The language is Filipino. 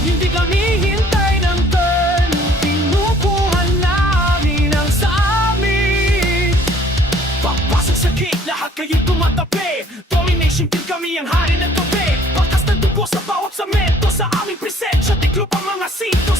Hindi kami hintay ng turn, pinukuhan namin ang sa amin. Papasok sa gate, lahat kayo tumatabi. Domination din kami ang hari ng gabi. Bakas ng dugo sa bawat samento, sa aming presensya, tiklop ang mga sinto.